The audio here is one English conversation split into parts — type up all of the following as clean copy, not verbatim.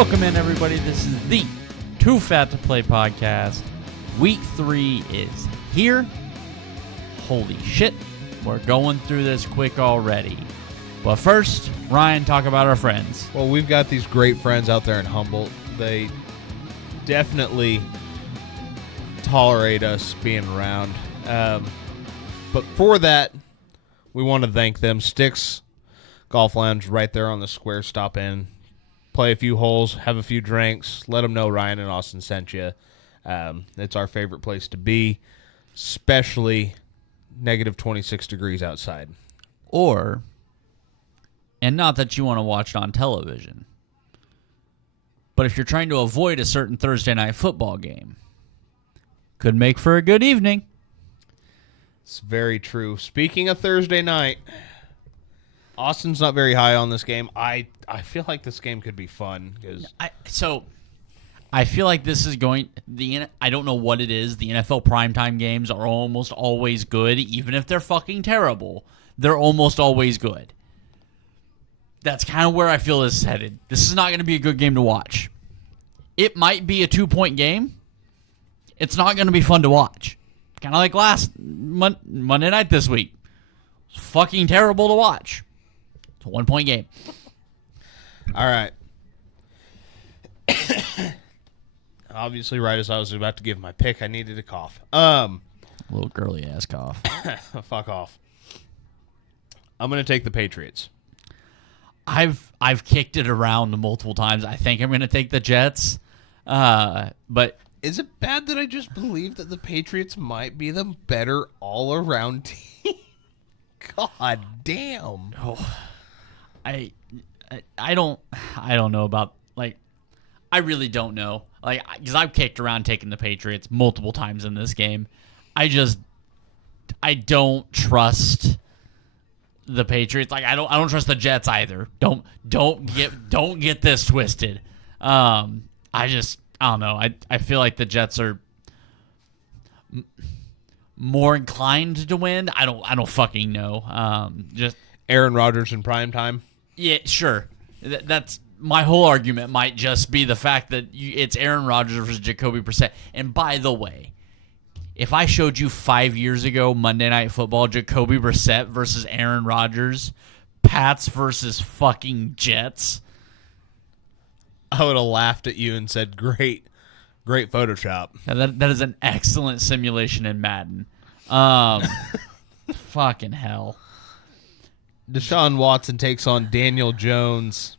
Welcome in, everybody. This is the Too Fat to Play podcast. Week 3 is here. Holy shit, we're going through this quick already. But first, Ryan, talk about our friends. Well, we've got these great friends out there in Humboldt. They definitely tolerate us being around. But for that, we want to thank them. Sticks Golf Lounge right there on the square. Stop in, play a few holes, have a few drinks. Let them know Ryan and Austin sent you. It's our favorite place to be, especially negative 26 degrees outside. And not that you want to watch it on television, but if you're trying to avoid a certain Thursday night football game, could make for a good evening. It's very true. Speaking of Thursday night, Austin's not very high on this game. I feel like this game could be fun because I feel like this is I don't know what it is. The NFL primetime games are almost always good, even if they're fucking terrible. They're almost always good. That's kind of where I feel this is headed. This is not going to be a good game to watch. It might be a 2-point game. It's not going to be fun to watch. Kind of like last Monday night this week. It's fucking terrible to watch. It's a 1-point game. All right. Obviously, right as I was about to give my pick, I needed a cough. Little girly ass cough. Fuck off. I'm going to take the Patriots. I've kicked it around multiple times. I think I'm going to take the Jets. But is it bad that I just believe that the Patriots might be the better all-around team? God damn. Oh, I don't know about, like, I really don't know. Like, because I've kicked around taking the Patriots multiple times in this game. I don't trust the Patriots. Like, I don't trust the Jets either. Don't get this twisted. I don't know. I feel like the Jets are more inclined to win. I don't fucking know. Just Aaron Rodgers in prime time. Yeah, sure. That's my whole argument. Might just be the fact that it's Aaron Rodgers versus Jacoby Brissett. And by the way, if I showed you 5 years ago Monday Night Football, Jacoby Brissett versus Aaron Rodgers, Pats versus fucking Jets, I would have laughed at you and said, great Photoshop. That is an excellent simulation in Madden. Fucking hell. Deshaun Watson takes on Daniel Jones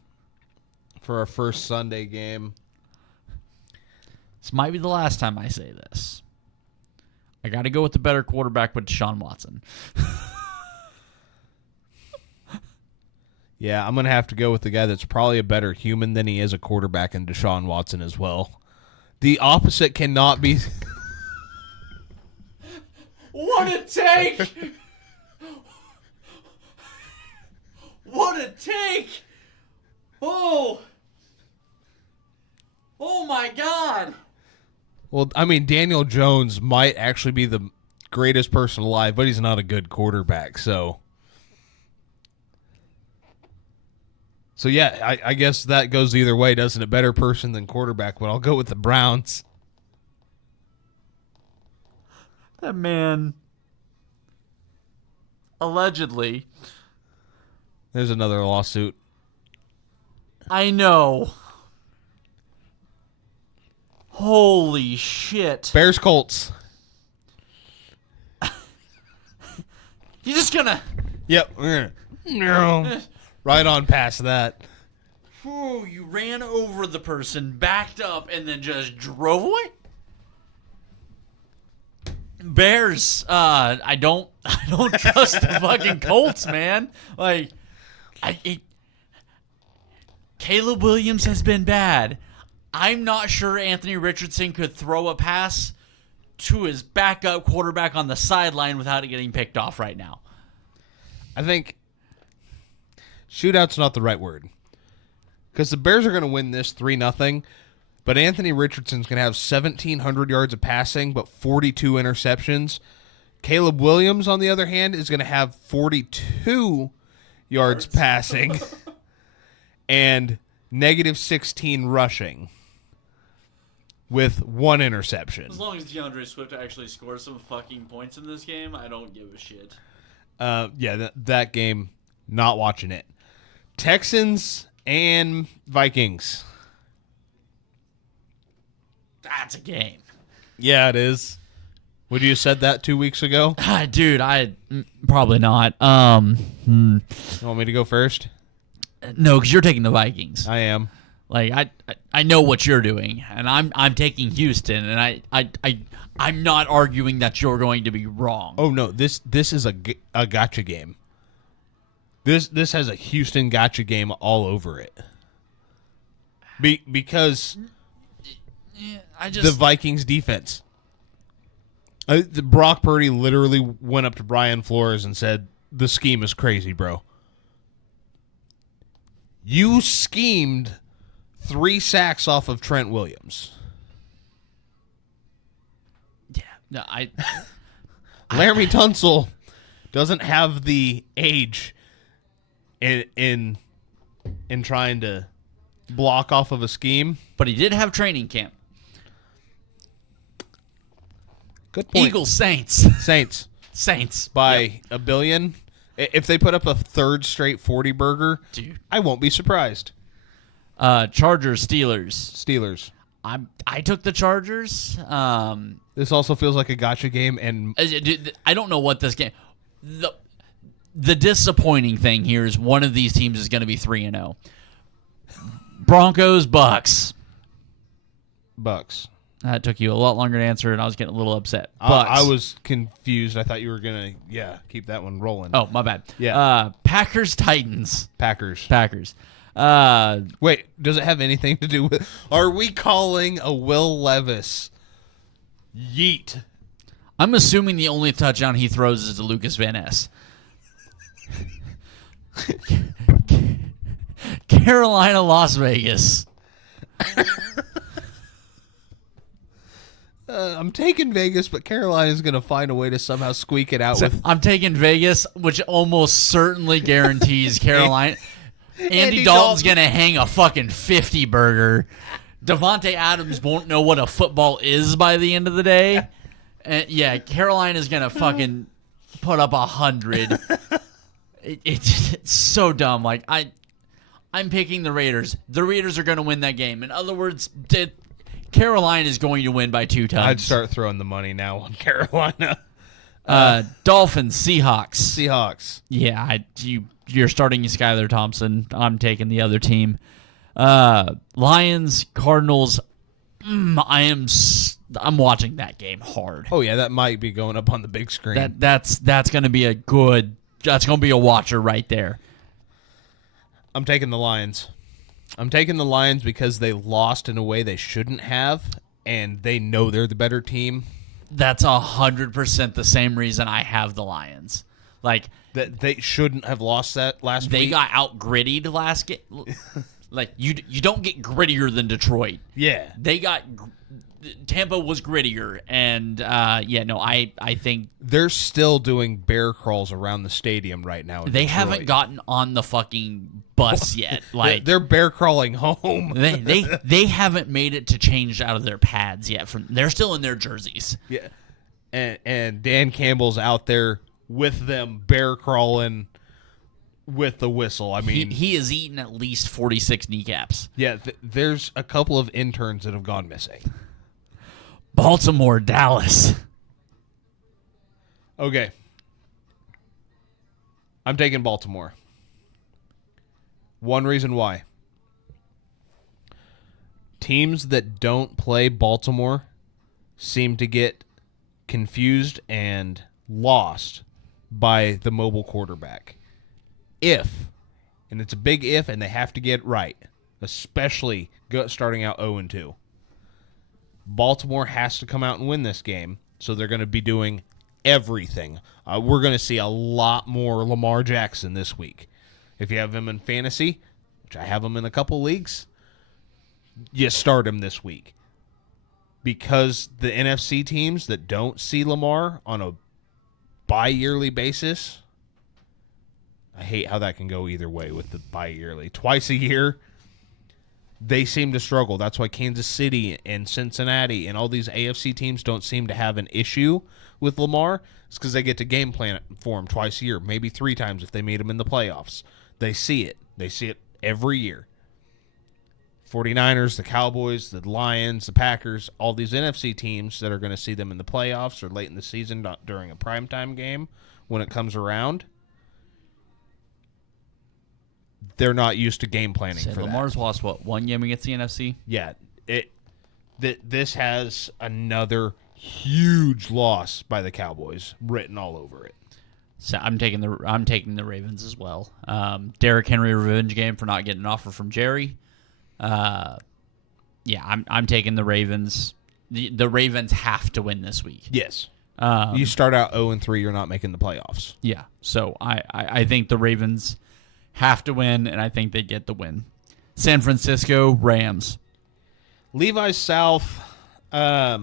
for our first Sunday game. This might be the last time I say this. I got to go with the better quarterback with Deshaun Watson. Yeah, I'm going to have to go with the guy that's probably a better human than he is a quarterback in Deshaun Watson as well. The opposite cannot be... What a take! What a take! Oh my God! Well, I mean, Daniel Jones might actually be the greatest person alive, but he's not a good quarterback, so yeah, I guess that goes either way, doesn't it? Better person than quarterback, but I'll go with the Browns. That man allegedly. There's another lawsuit. I know. Holy shit. Bears Colts. You're just gonna... Yep. No. Right on past that. Ooh, you ran over the person, backed up, and then just drove away? Bears, I don't trust the fucking Colts, man. Like, Caleb Williams has been bad. I'm not sure Anthony Richardson could throw a pass to his backup quarterback on the sideline without it getting picked off right now. I think shootout's not the right word, because the Bears are going to win this 3-0, but Anthony Richardson's going to have 1,700 yards of passing, but 42 interceptions. Caleb Williams, on the other hand, is going to have 42 yards passing and negative 16 rushing with 1 interception. As long as DeAndre Swift actually scores some fucking points in this game, I don't give a shit. That game, not watching it. Texans and Vikings. That's a game. Yeah, it is. Would you have said that 2 weeks ago? Dude, probably not. You want me to go first? No, because you're taking the Vikings. I am. Like I know what you're doing, and I'm taking Houston, and I'm not arguing that you're going to be wrong. Oh no, this is a gotcha game. This has a Houston gotcha game all over it. Because the Vikings defense. Brock Purdy literally went up to Brian Flores and said, "The scheme is crazy, bro. You schemed 3 sacks off of Trent Williams." Yeah, no, Laramie Tunsil doesn't have the age in trying to block off of a scheme. but he did have training camp. Good point. Eagles, Saints by a billion. If they put up a third straight 40 burger, dude. I won't be surprised. Chargers, Steelers. Steelers. I took the Chargers. This also feels like a gotcha game, and Dude, I don't know what this game. The disappointing thing here is one of these teams is going to be 3-0. Broncos, Bucks. Bucks. That took you a lot longer to answer, and I was getting a little upset. Bucks. I was confused. I thought you were gonna, keep that one rolling. Oh, my bad. Yeah. Packers, Titans. Packers. Wait, does it have anything to do with? Are we calling a Will Levis yeet? I'm assuming the only touchdown he throws is to Lucas Van Ness. Carolina, Las Vegas. I'm taking Vegas, but Carolina's going to find a way to somehow squeak it out with. I'm taking Vegas, which almost certainly guarantees Carolina. Andy Dalton's Dalton. going to hang a fucking 50 burger. Devontae Adams won't know what a football is by the end of the day. And yeah, Carolina's going to fucking put up 100. It's so dumb. Like, I'm picking the Raiders. The Raiders are going to win that game. In other words, Carolina is going to win by 2 tons. I'd start throwing the money now on Carolina. Dolphins, Seahawks. Seahawks. Yeah, you're starting Skylar Thompson. I'm taking the other team. Lions, Cardinals. I'm watching that game hard. Oh yeah, that might be going up on the big screen. That's going to be a good. That's going to be a watcher right there. I'm taking the Lions. I'm taking the Lions because they lost in a way they shouldn't have, and they know they're the better team. That's 100% the same reason I have the Lions. Like That they shouldn't have lost that last week. they got out grittied last game. Like you don't get grittier than Detroit. Yeah. They got Tampa was grittier, and I think They're still doing bear crawls around the stadium right now. in they Detroit. haven't gotten on the fucking bus yet. Like They're bear crawling home. they haven't made it to change out of their pads yet. They're still in their jerseys. Yeah. And Dan Campbell's out there with them bear crawling with the whistle. I mean, He has eaten at least 46 kneecaps. yeah, there's a couple of interns that have gone missing. Baltimore, Dallas. Okay. I'm taking Baltimore. One reason why. Teams that don't play Baltimore seem to get confused and lost by the mobile quarterback. If, and it's a big if, and they have to get it right, especially starting out 0-2. Baltimore has to come out and win this game, so they're going to be doing everything. We're going to see a lot more Lamar Jackson this week. If you have him in fantasy, which I have him in a couple leagues, you start him this week. Because the NFC teams that don't see Lamar on a bi-yearly basis, I hate how that can go either way with the bi-yearly. Twice a year, they seem to struggle. That's why Kansas City and Cincinnati and all these AFC teams don't seem to have an issue with Lamar. It's because they get to game plan for him twice a year, maybe 3 times if they meet him in the playoffs. They see it. They see it every year. 49ers, the Cowboys, the Lions, the Packers, all these NFC teams that are going to see them in the playoffs or late in the season during a primetime game when it comes around, they're not used to game planning for Lamar's that. lost, what, 1 game against the NFC? Yeah, this has another huge loss by the Cowboys written all over it. So I'm taking the Ravens as well. Derrick Henry revenge game for not getting an offer from Jerry. Yeah, I'm taking the Ravens. The Ravens have to win this week. Yes. You start out 0-3, you're not making the playoffs. Yeah, so I think the Ravens have to win, and I think they get the win. San Francisco Rams. Levi South, I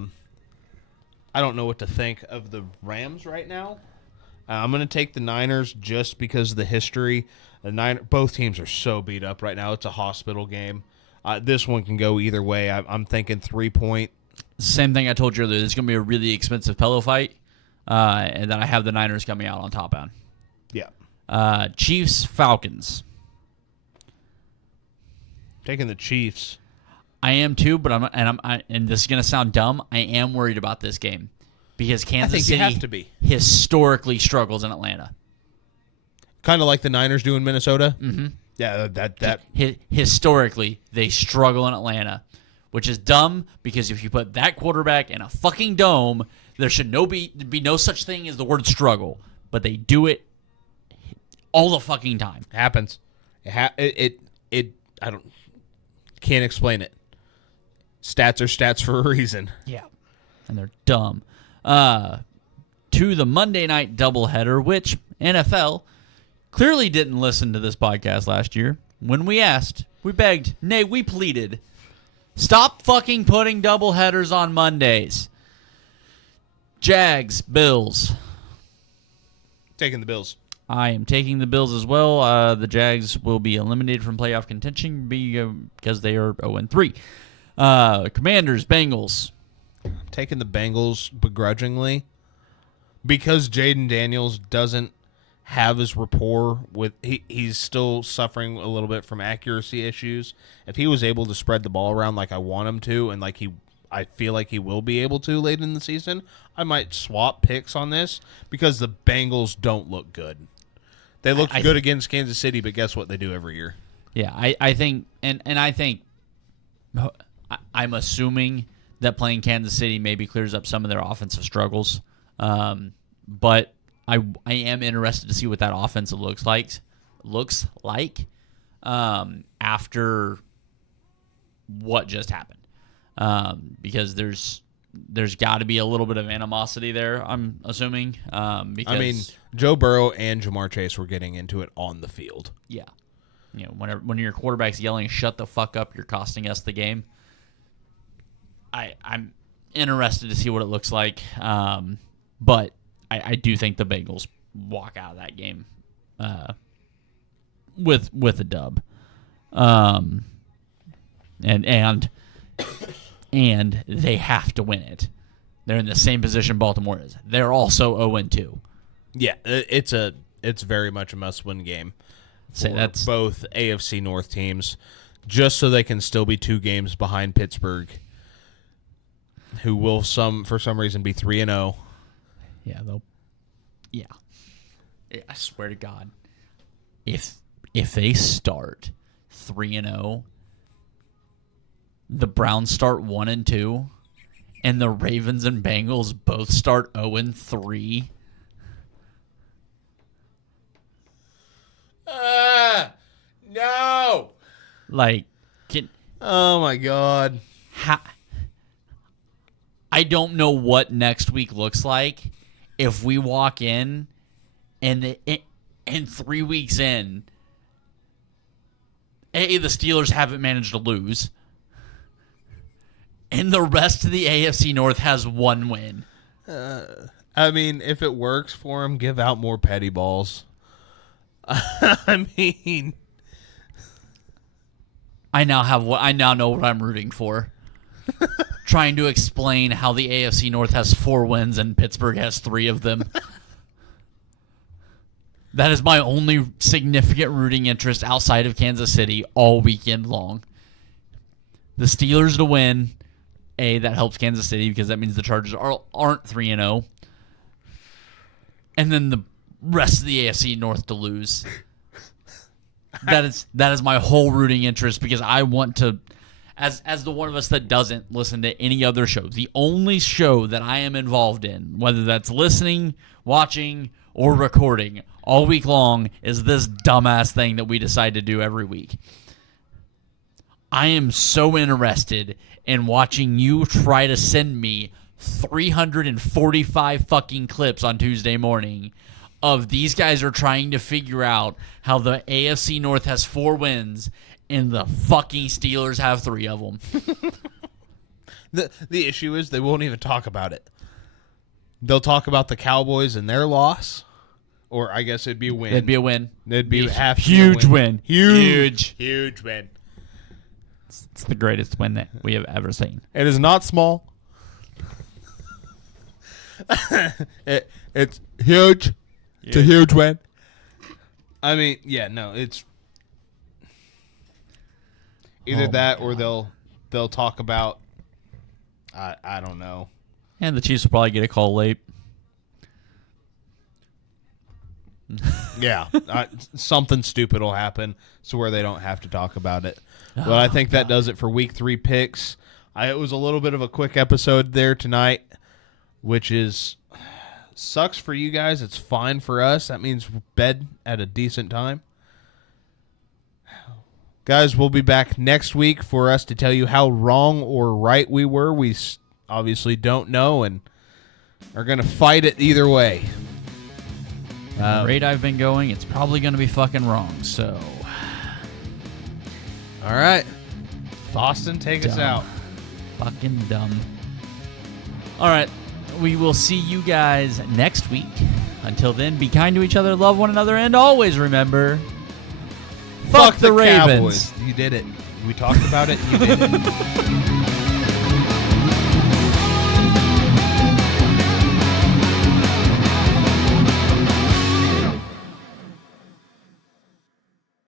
don't know what to think of the Rams right now. I'm going to take the Niners just because of the history. Both teams are so beat up right now. It's a hospital game. This one can go either way. I'm thinking 3-point. Same thing I told you earlier. This is going to be a really expensive pillow fight, and then I have the Niners coming out on top end. Yeah. Chiefs Falcons. Taking the Chiefs. I am too, but and this is going to sound dumb. I am worried about this game because Kansas City you have to be. Historically struggles in Atlanta. Kind of like the Niners do in Minnesota. Mm-hmm. Yeah, that. Historically, they struggle in Atlanta, which is dumb because if you put that quarterback in a fucking dome, there should be no such thing as the word struggle. But they do it all the fucking time. Happens. It I can't explain it. Stats are stats for a reason. Yeah. And they're dumb. To the Monday night doubleheader, which NFL clearly didn't listen to this podcast last year. When we asked, we begged, nay, we pleaded, stop fucking putting doubleheaders on Mondays. Jags, Bills. Taking the Bills. I am taking the Bills as well. The Jags will be eliminated from playoff contention because they are 0-3. Commanders, Bengals. I'm taking the Bengals begrudgingly because Jaden Daniels doesn't have his rapport with. He's still suffering a little bit from accuracy issues. If he was able to spread the ball around like I want him to, and I feel like he will be able to late in the season, I might swap picks on this because the Bengals don't look good. They look good against Kansas City, but guess what they do every year? Yeah, I think, and I think, I'm assuming that playing Kansas City maybe clears up some of their offensive struggles. But I am interested to see what that offense looks like after what just happened. Because there's got to be a little bit of animosity there, I'm assuming. Because Joe Burrow and Jamar Chase were getting into it on the field. Yeah. When your quarterback's yelling, shut the fuck up, you're costing us the game. I'm interested to see what it looks like. But I do think the Bengals walk out of that game with a dub. And they have to win it. They're in the same position Baltimore is. They're also 0-2. Yeah, it's very much a must-win game for that's both AFC North teams, just so they can still be 2 games behind Pittsburgh, who will for some reason be 3-0. Yeah, yeah. I swear to God, if they start 3-0, the Browns start 1-2, and the Ravens and Bengals both start 0-3. No. Oh my God. I don't know what next week looks like if we walk in and 3 weeks in, the Steelers haven't managed to lose, and the rest of the AFC North has 1 win. If it works for them, give out more petty balls. I now know what I'm rooting for. Trying to explain how the AFC North has 4 wins and Pittsburgh has 3 of them. That is my only significant rooting interest outside of Kansas City all weekend long. The Steelers to win. That helps Kansas City because that means the Chargers aren't 3-0. And then the rest of the AFC North to lose. That is my whole rooting interest because I want to, as the one of us that doesn't listen to any other show, the only show that I am involved in, whether that's listening, watching, or recording all week long, is this dumbass thing that we decide to do every week. I am so interested in watching you try to send me 345 fucking clips on Tuesday morning of these guys are trying to figure out how the AFC North has 4 wins and the fucking Steelers have 3 of them. The issue is they won't even talk about it. They'll talk about the Cowboys and their loss, or I guess it'd be a win. It'd be a win. It'd be a huge win. Huge win. It's the greatest win that we have ever seen. It is not small. It's huge. It's a huge win. I mean, yeah, no, it's either that or they'll talk about I don't know. And the Chiefs will probably get a call late. Yeah, something stupid will happen so where they don't have to talk about it. But I think that does it for Week 3 picks. It was a little bit of a quick episode there tonight, which is sucks for you guys. It's fine for us. That means bed at a decent time. Guys, we'll be back next week for us to tell you how wrong or right we were. We obviously don't know and are going to fight it either way. At the rate I've been going, it's probably going to be fucking wrong, so. All right. Boston, take us out. Fucking dumb. All right. We will see you guys next week. Until then, be kind to each other, love one another, and always remember, fuck the Ravens. Cowboys. You did it. We talked about it. You did it.